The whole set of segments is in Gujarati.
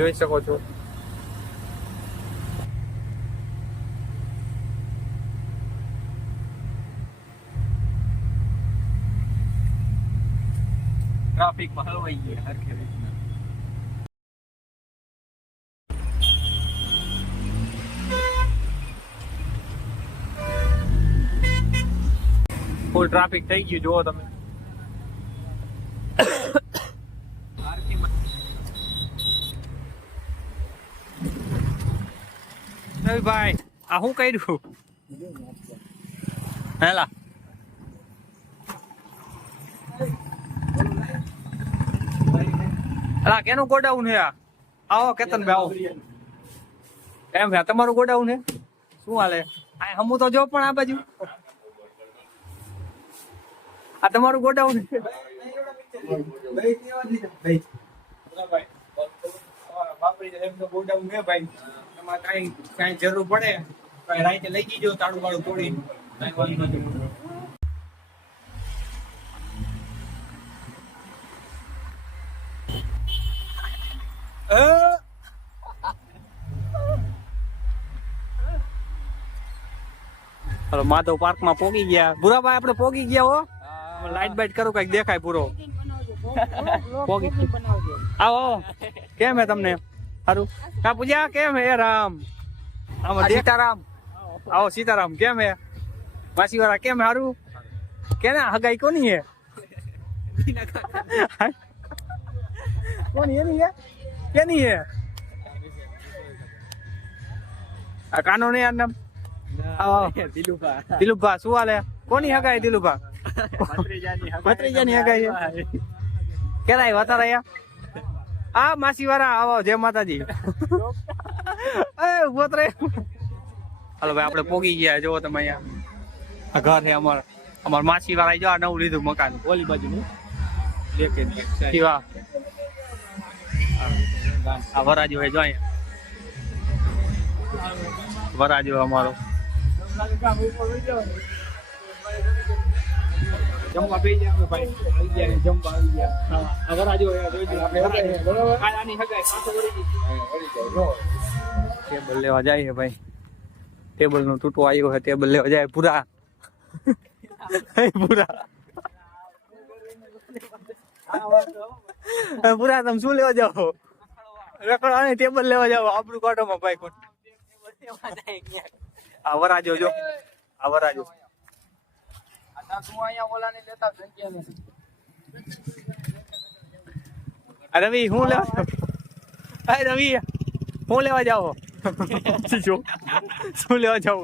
જોઈ શકો છો. ટ્રાફિકમાં હલવાઈ ગયા હરખે રીતના. ફૂલ ટ્રાફિક થઈ ગયું જુઓ તમે. ભાઈ આ શું કર્યું હેલા? અલા કેનું ગોડાઉન છે આ? આવો કેતન ભાઈ આવો. એમ છે તમારું ગોડાઉન છે? શું હાલે? આ હમું તો જો પણ આ બાજુ આ તમારું ગોડાઉન છે? ગોડાઉન છે ભાઈ. તમારે કઈ જરૂર પડે કઈ રાઈતે લઈ જજો તાળું વાળું તોડી. હાલો માધવ પાર્ક માં પોગી ગયા. ભૂરાભાઈ આપણે પોગી ગયા હો. લાઈટ બાઈટ કરું કઈક દેખાય પૂરો. પોગી આવો. કેમ હે તમને? સારું. કા પૂજા કેમ હે? રામ સીતારામ. આવો સીતારામ. કેમ હે માસી વાળા? કેમ સારું? કેના હગાઈ કોની હે? કોની એની હે? કેની હે? આ કાનો ને યાર નામ દિલુભા. શું હાલે? કોની હગાઈ દિલુભા? ભત્રીજાની હગાઈ છે. કેરાય વાતા રહ્યા? આ માસી વાળા આવો. જય માતાજી. ઉભો રે. હાલો ભાઈ આપણે પોગી ગયા. જો તમે અહીંયા આ ઘર છે અમાર માસી વાળા. જો આ નવું લીધું મકાન ઓલી બાજુ નું. આ વરાજો હોય જો અહીંયા વરાજો અમારો. જમવા બે જાય ભાઈ. આવી ગયા જમવા આવી ગયા. આ વરાજો ટેબલ લેવા જાય છે ભાઈ. ટેબલ નું તૂટો આવ્યો છે. ટેબલ લેવા જાય પૂરા. પૂરા તમે શું લેવા જાઓ? રખડવા ટેબલ લેવા જાઓ. આપણું કાઢોમાં ભાઈ કોણ આ વરાજો જો. આ વરાજો રવિ હું લેવા? રવિ હું લેવા જાઓ? શું લેવા જાવ?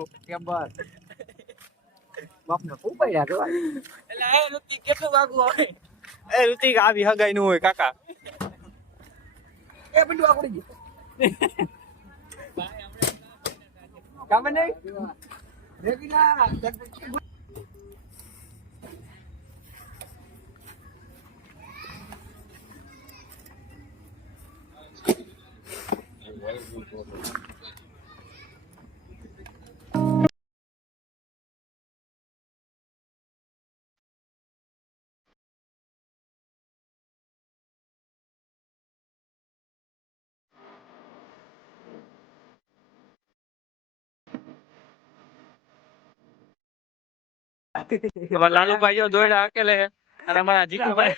કેટલું વાગવું આવે? એ ઋતિક આવી હગાઈ નું હોય કાકા. એ બધું આગળ લાલુભાઈ જો દોડ્યા અકેલે. અને અમારા જીતુભાઈ